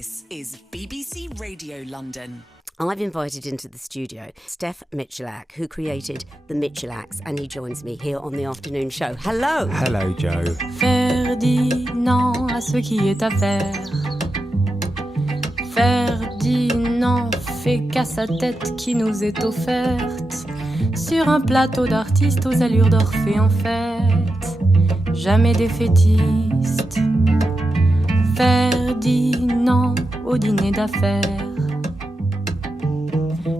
This is BBC Radio London. I've invited into the studio Stef Michalak, who created the Michalaks, and he joins me here on the afternoon show. Hello. Hello, Joe. Ferdinand à ce qui est à faire. Ferdinand fait qu'à sa tête qui nous est offerte sur un plateau d'artistes aux allures d'Orphée en fête. Jamais défaitiste. Ferdinand au dîner d'affaires.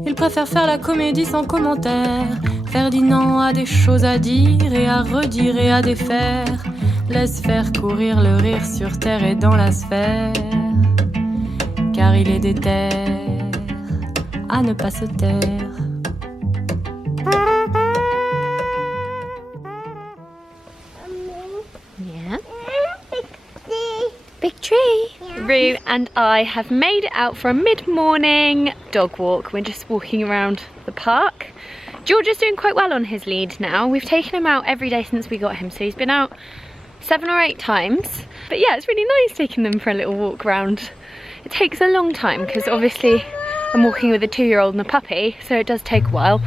Il préfère faire la comédie sans commentaire. Ferdinand a des choses à dire et à redire et à défaire. Laisse faire courir le rire sur terre et dans la sphère. Car il est déter à ne pas se taire. Yeah. Big tree. Roo and I have made it out for a mid-morning dog walk. We're just walking around the park. George is doing quite well on his lead now. We've taken him out every day since we got him, so he's been out 7 or 8 times. But yeah, it's really nice taking them for a little walk around. It takes a long time because obviously I'm walking with a 2-year-old and a puppy, so it does take a while.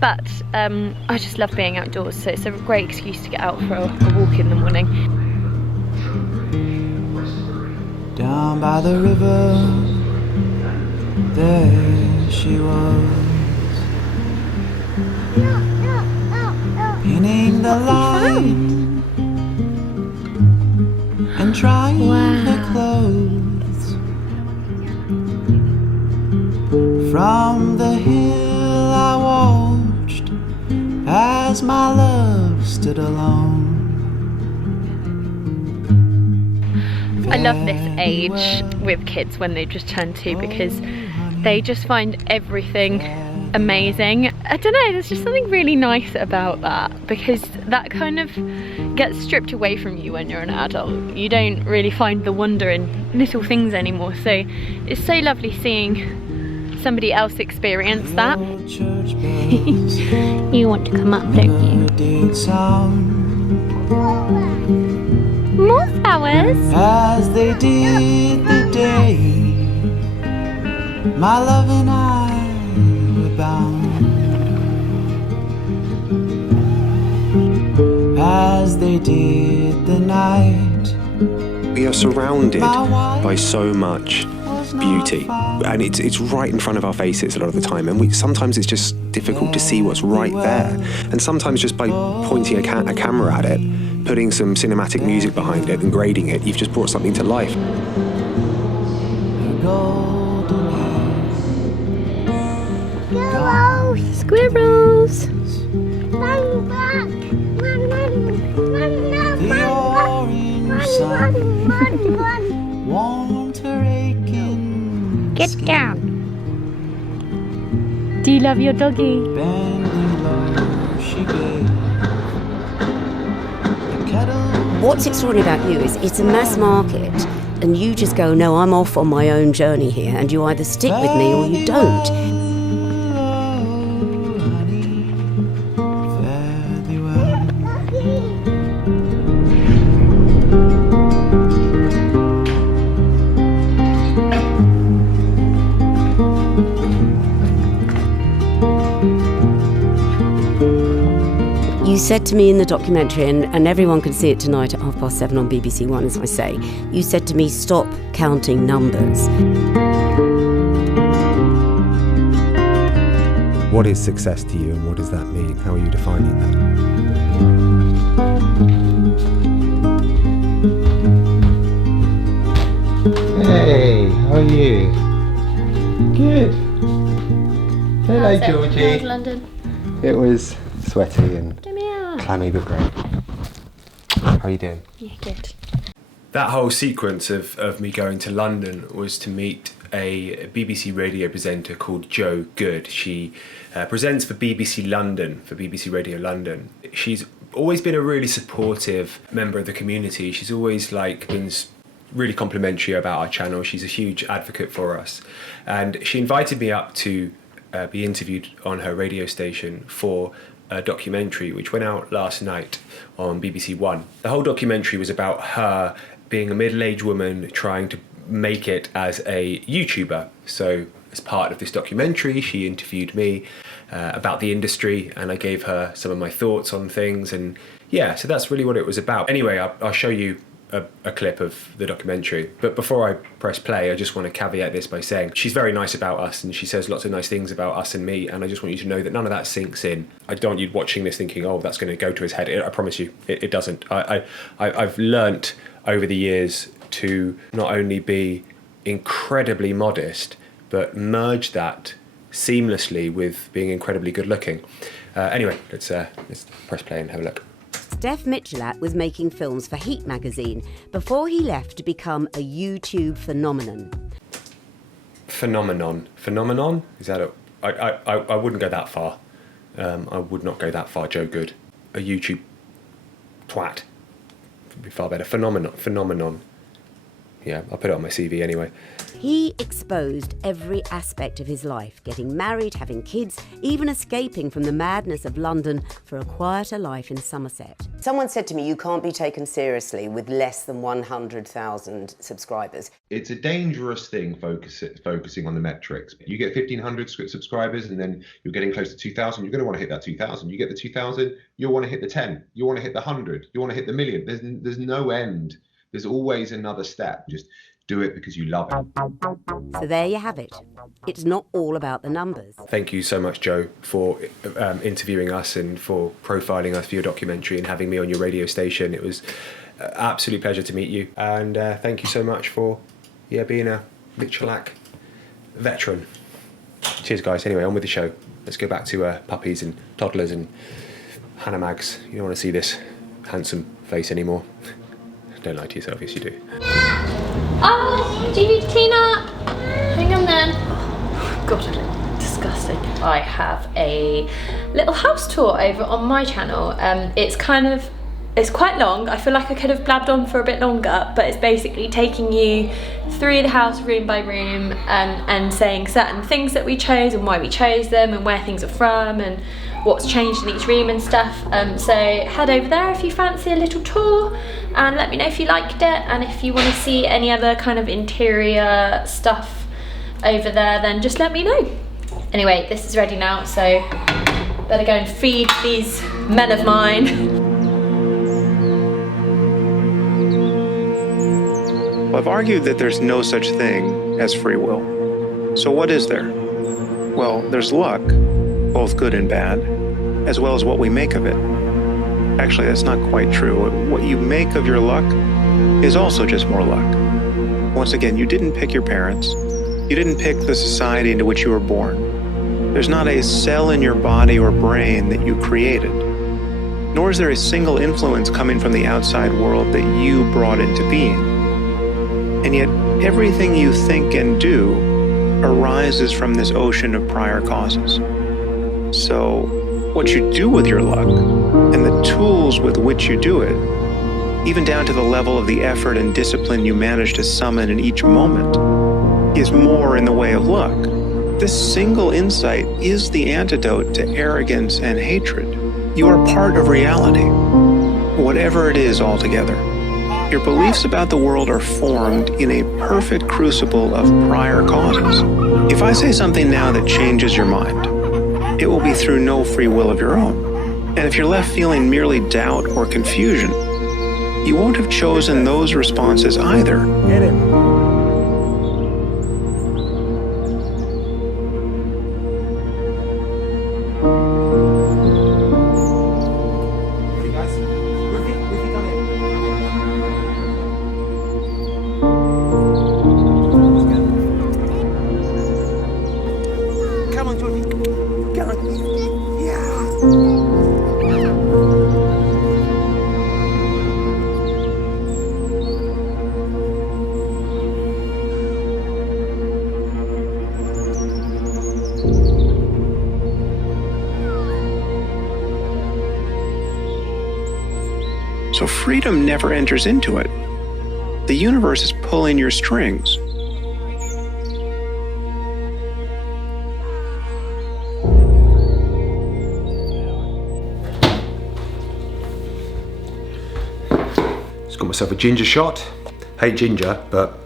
But I just love being outdoors, so it's a great excuse to get out for a walk in the morning. Down by the river, there she was, pinning the line and trying her clothes. From the hill I watched as my love stood alone. I love this age with kids when they've just turned 2 because they just find everything amazing. I don't know, there's just something really nice about that because that kind of gets stripped away from you when you're an adult. You don't really find the wonder in little things anymore, so it's so lovely seeing somebody else experience that. You want to come up, don't you? More flowers. As they did the day my love and I were bound. As they did the night. We are surrounded by so much beauty, and it's right in front of our faces a lot of the time, and sometimes it's just difficult to see what's right there, and sometimes just by pointing a camera at it, putting some cinematic music behind it and grading it, you've just brought something to life. Squirrels! The orange sun warmed her aching Get skin. down! Do you love your doggy? Bending low, she gave the kettle. What's extraordinary about you is it's a mass market, and you just go, no, I'm off on my own journey here, and you either stick with me or you don't. You said to me in the documentary, and everyone can see it tonight at 7:30 on BBC One, as I say, you said to me, stop counting numbers. What is success to you, and what does that mean? How are you defining that? Hey, how are you? Good. Hello, Georgie. London. It was sweaty and clammy but great. How are you doing? Yeah, good. That whole sequence of me going to London was to meet a BBC radio presenter called Jo Good. She presents for BBC London, for BBC Radio London. She's always been a really supportive member of the community. She's always been really complimentary about our channel. She's a huge advocate for us. And she invited me up to be interviewed on her radio station for a documentary which went out last night on BBC One. The whole documentary was about her being a middle-aged woman trying to make it as a YouTuber. So as part of this documentary, she interviewed me about the industry, and I gave her some of my thoughts on things. And yeah, so that's really what it was about. Anyway, I'll show you a clip of the documentary. But before I press play, I just want to caveat this by saying she's very nice about us, and she says lots of nice things about us and me, and I just want you to know that none of that sinks in. I don't want you watching this thinking, oh, that's going to go to his head. I promise you, it doesn't. I've learnt over the years to not only be incredibly modest, but merge that seamlessly with being incredibly good looking. Anyway, let's press play and have a look. Stef Michalak was making films for Heat magazine before he left to become a YouTube phenomenon. Phenomenon? Is that I wouldn't go that far. I would not go that far, Jo Good. A YouTube twat would be far better. Phenomenon. Yeah, I'll put it on my CV anyway. He exposed every aspect of his life, getting married, having kids, even escaping from the madness of London for a quieter life in Somerset. Someone said to me, you can't be taken seriously with less than 100,000 subscribers. It's a dangerous thing focusing on the metrics. You get 1,500 subscribers and then you're getting close to 2,000. You're going to want to hit that 2,000. You get the 2,000, you'll want to hit the 10. You want to hit the 100. You want to hit the million. There's no end. There's always another step. Just do it because you love it. So there you have it. It's not all about the numbers. Thank you so much, Jo, for interviewing us and for profiling us for your documentary and having me on your radio station. It was an absolute pleasure to meet you. And thank you so much for being a Michalak veteran. Cheers, guys. Anyway, on with the show. Let's go back to puppies and toddlers and Hannah Mags. You don't want to see this handsome face anymore. Don't lie to yourself, yes you do. Oh, do you need to clean up? Hang on then. Oh, God, I look disgusting. I have a little house tour over on my channel. It's quite long. I feel like I could have blabbed on for a bit longer, but it's basically taking you through the house room by room and saying certain things that we chose and why we chose them and where things are from and what's changed in each room and stuff. So head over there if you fancy a little tour and let me know if you liked it, and if you want to see any other kind of interior stuff over there, then just let me know. Anyway, this is ready now, so better go and feed these men of mine. Well, I've argued that there's no such thing as free will. So what is there? Well, there's luck, both good and bad, as well as what we make of it. Actually, that's not quite true. What you make of your luck is also just more luck. Once again, you didn't pick your parents. You didn't pick the society into which you were born. There's not a cell in your body or brain that you created. Nor is there a single influence coming from the outside world that you brought into being. And yet, everything you think and do arises from this ocean of prior causes. So, what you do with your luck, and the tools with which you do it, even down to the level of the effort and discipline you manage to summon in each moment, is more in the way of luck. This single insight is the antidote to arrogance and hatred. You are part of reality, whatever it is altogether. Your beliefs about the world are formed in a perfect crucible of prior causes. If I say something now that changes your mind, it will be through no free will of your own. And if you're left feeling merely doubt or confusion, you won't have chosen those responses either. Get him. So freedom never enters into it. The universe is pulling your strings. Just got myself a ginger shot. Hate ginger, but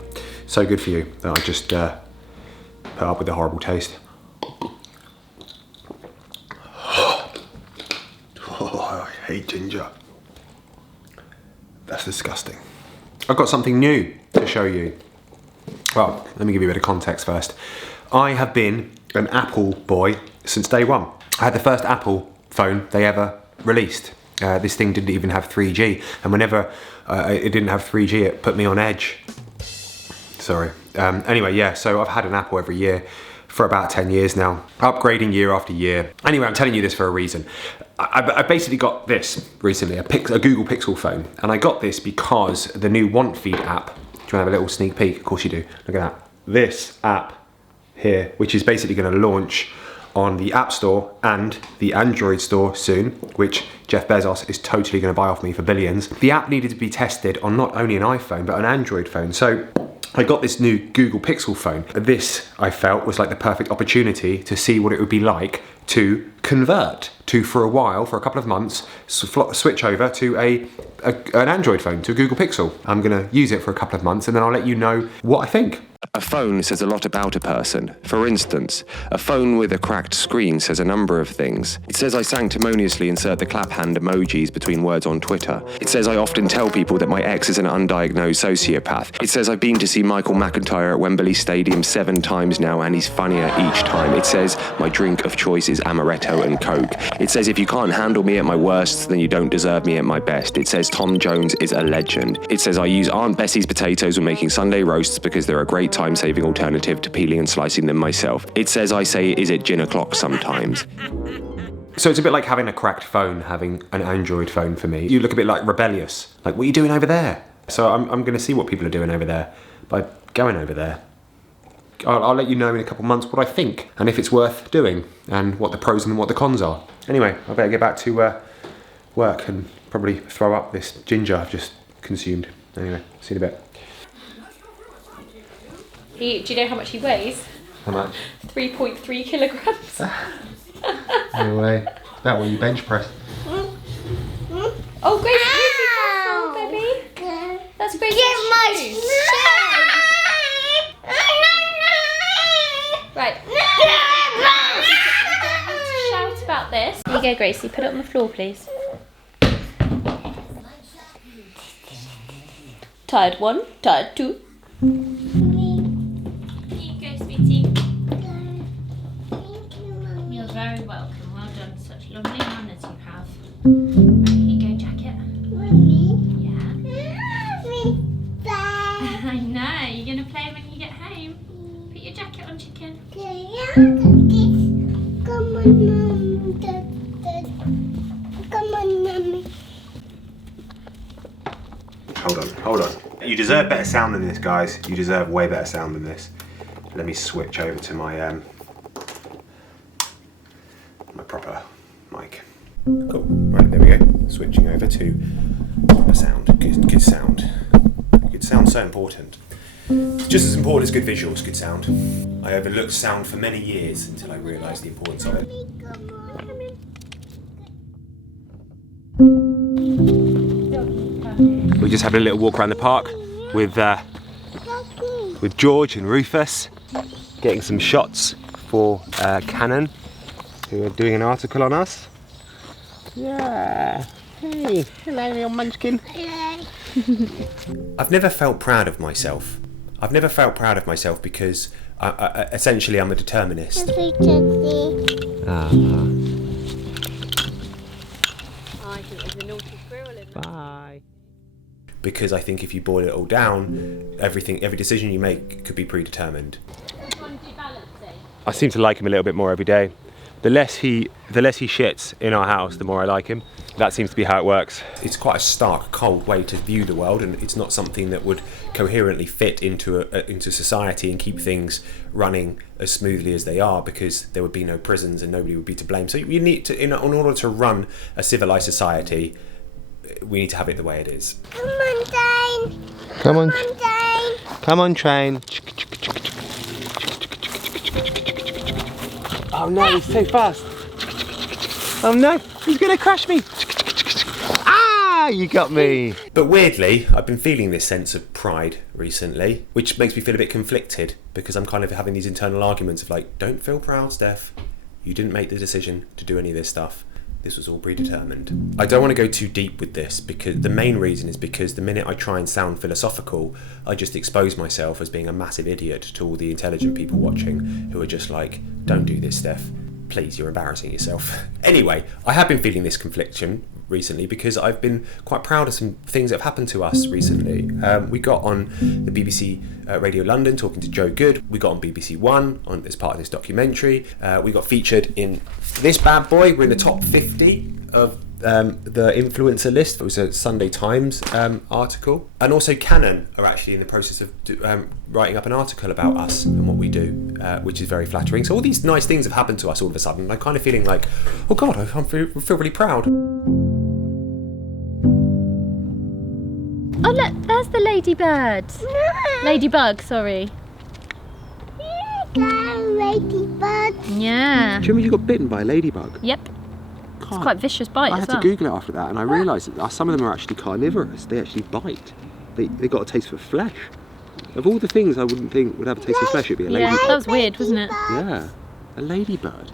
so good for you that I just put up with the horrible taste. Oh, I hate ginger. That's disgusting. I've got something new to show you. Well, let me give you a bit of context first. I have been an Apple boy since day one. I had the first Apple phone they ever released. This thing didn't even have 3G, and whenever it didn't have 3G, it put me on edge. Sorry. Anyway, yeah, so I've had an Apple every year for about 10 years now, upgrading year after year. Anyway, I'm telling you this for a reason. I basically got this recently, a Google Pixel phone, and I got this because the new Want Feed app, do you want to have a little sneak peek? Of course you do, look at that. This app here, which is basically going to launch on the App Store and the Android Store soon, which Jeff Bezos is totally going to buy off me for billions. The app needed to be tested on not only an iPhone, but an Android phone. So I got this new Google Pixel phone. This, I felt, was like the perfect opportunity to see what it would be like to convert to, for a while, for a couple of months, switch over to an Android phone, to a Google Pixel. I'm gonna use it for a couple of months and then I'll let you know what I think. A phone says a lot about a person. For instance, a phone with a cracked screen says a number of things. It says I sanctimoniously insert the clap hand emojis between words on Twitter. It says I often tell people that my ex is an undiagnosed sociopath. It says I've been to see Michael McIntyre at Wembley Stadium 7 times now and he's funnier each time. It says my drink of choice is amaretto and Coke. It says if you can't handle me at my worst, then you don't deserve me at my best. It says Tom Jones is a legend. It says I use Aunt Bessie's potatoes when making Sunday roasts because they're a great time-saving alternative to peeling and slicing them myself. It says I say, is it gin o'clock sometimes? So it's a bit like having a cracked phone, having an Android phone for me. You look a bit like rebellious. Like, what are you doing over there? So I'm going to see what people are doing over there by going over there. I'll let you know in a couple months what I think and if it's worth doing and what the pros and what the cons are. Anyway, I better get back to work and probably throw up this ginger I've just consumed. Anyway, see you in a bit. Do you know how much he weighs? How much? 3.3 kilograms. No way. That one you bench press. Oh, Gracie, be careful, baby. That's Gracie's shoes. Right. You don't need to shout about this. Here you go, Gracie. Put it on the floor, please. Tired 1, tired 2. You're very welcome. Well done. Such lovely manners you have. Right, here you go, jacket. Yeah. I know. You're going to play when you get home. Put your jacket on, chicken. Come on, Mum. Come on, Mummy. Hold on. You deserve better sound than this, guys. You deserve way better sound than this. Let me switch over to my my proper mic. Cool. Right, there we go. Switching over to proper sound. Good sound. Good sound's so important. It's just as important as good visuals, good sound. I overlooked sound for many years until I realised the importance of it. We just had a little walk around the park with George and Rufus, getting some shots for Canon, who are doing an article on us. Yeah. Hey, hello, little munchkin. Hello. I've never felt proud of myself. I've never felt proud of myself because essentially I'm a determinist. I think there's a naughty squirrel in there. Bye. Because I think if you boil it all down, every decision you make could be predetermined. I seem to like him a little bit more every day. The less he shits in our house, the more I like him. That seems to be how it works. It's quite a stark, cold way to view the world, and it's not something that would coherently fit into society and keep things running as smoothly as they are, because there would be no prisons and nobody would be to blame. So you need to, in order to run a civilized society, we need to have it the way it is. Come on, Dane. Come on. Dane. Come on, train. Oh no, he's so fast. Oh no, he's gonna crash me. Ah! You got me. But weirdly, I've been feeling this sense of pride recently, which makes me feel a bit conflicted because I'm kind of having these internal arguments of like, don't feel proud, Stef. You didn't make the decision to do any of this stuff. This was all predetermined. I don't want to go too deep with this because the main reason is because the minute I try and sound philosophical, I just expose myself as being a massive idiot to all the intelligent people watching who are just like, don't do this, Stef. Please, you're embarrassing yourself. Anyway, I have been feeling this confliction recently because I've been quite proud of some things that have happened to us recently. We got on the BBC Radio London talking to Jo Good. We got on BBC One as part of this documentary. We got featured in this bad boy. We're in the top 50 of the influencer list. It was a Sunday Times article. And also Canon are actually in the process of writing up an article about us and what we do, which is very flattering. So all these nice things have happened to us all of a sudden. I'm kind of feeling like, oh God, I feel really proud. Oh look, there's the ladybird. Ladybug, sorry. Ladybird. Yeah. Do you remember you got bitten by a ladybug? Yep. It's quite a vicious bite I as had well. to Google it after that, and I realised that some of them are actually carnivorous. They actually bite. They got a taste for flesh. Of all the things I wouldn't think would have a taste for flesh, it'd be a ladybird. Yeah, that was weird, wasn't it? Yeah, a ladybird.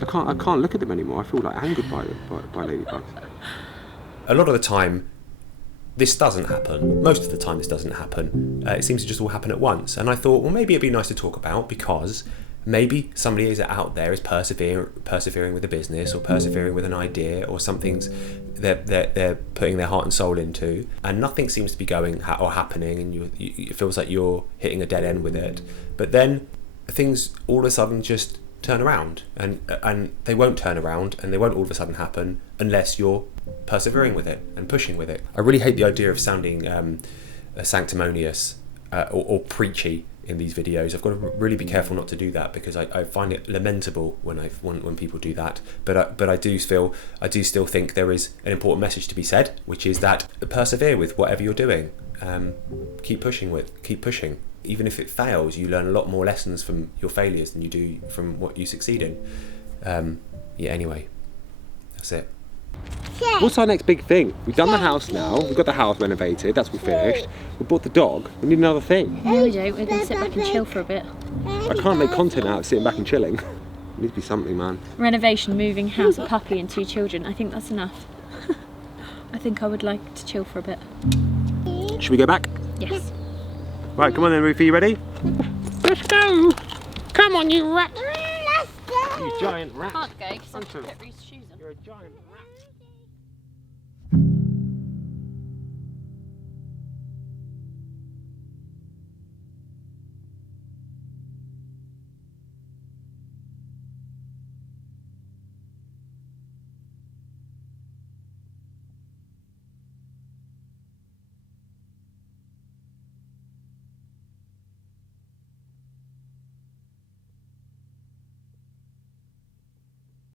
I can't look at them anymore. I feel like angered by ladybugs. A lot of the time, this doesn't happen. Most of the time this doesn't happen. It seems to just all happen at once. And I thought, well, maybe it'd be nice to talk about because maybe somebody is out there is persevering with a business or persevering with an idea or something's they're putting their heart and soul into, and nothing seems to be going or happening, and it feels like you're hitting a dead end with it. But then things all of a sudden just turn around, and they won't turn around, and they won't all of a sudden happen unless you're persevering with it and pushing with it. I really hate the idea of sounding sanctimonious or preachy in these videos. I've got to really be careful not to do that because I find it lamentable when people do that. But I do still think there is an important message to be said, which is that persevere with whatever you're doing. Keep pushing. Even if it fails, you learn a lot more lessons from your failures than you do from what you succeed in. Anyway, that's it. What's our next big thing? We've done the house now. We've got the house renovated. That's all finished. We bought the dog. We need another thing. No, we don't. We're going to sit back and chill for a bit. I can't make content out of sitting back and chilling. It needs to be something, man. Renovation, moving, house, a puppy and 2 children. I think that's enough. I think I would like to chill for a bit. Should we go back? Yes. Right, come on then, Ruthie. You ready? Let's go. Come on, you rat. Let's go. You giant rat. Can't go because I've put Reese's shoes on. You're a giant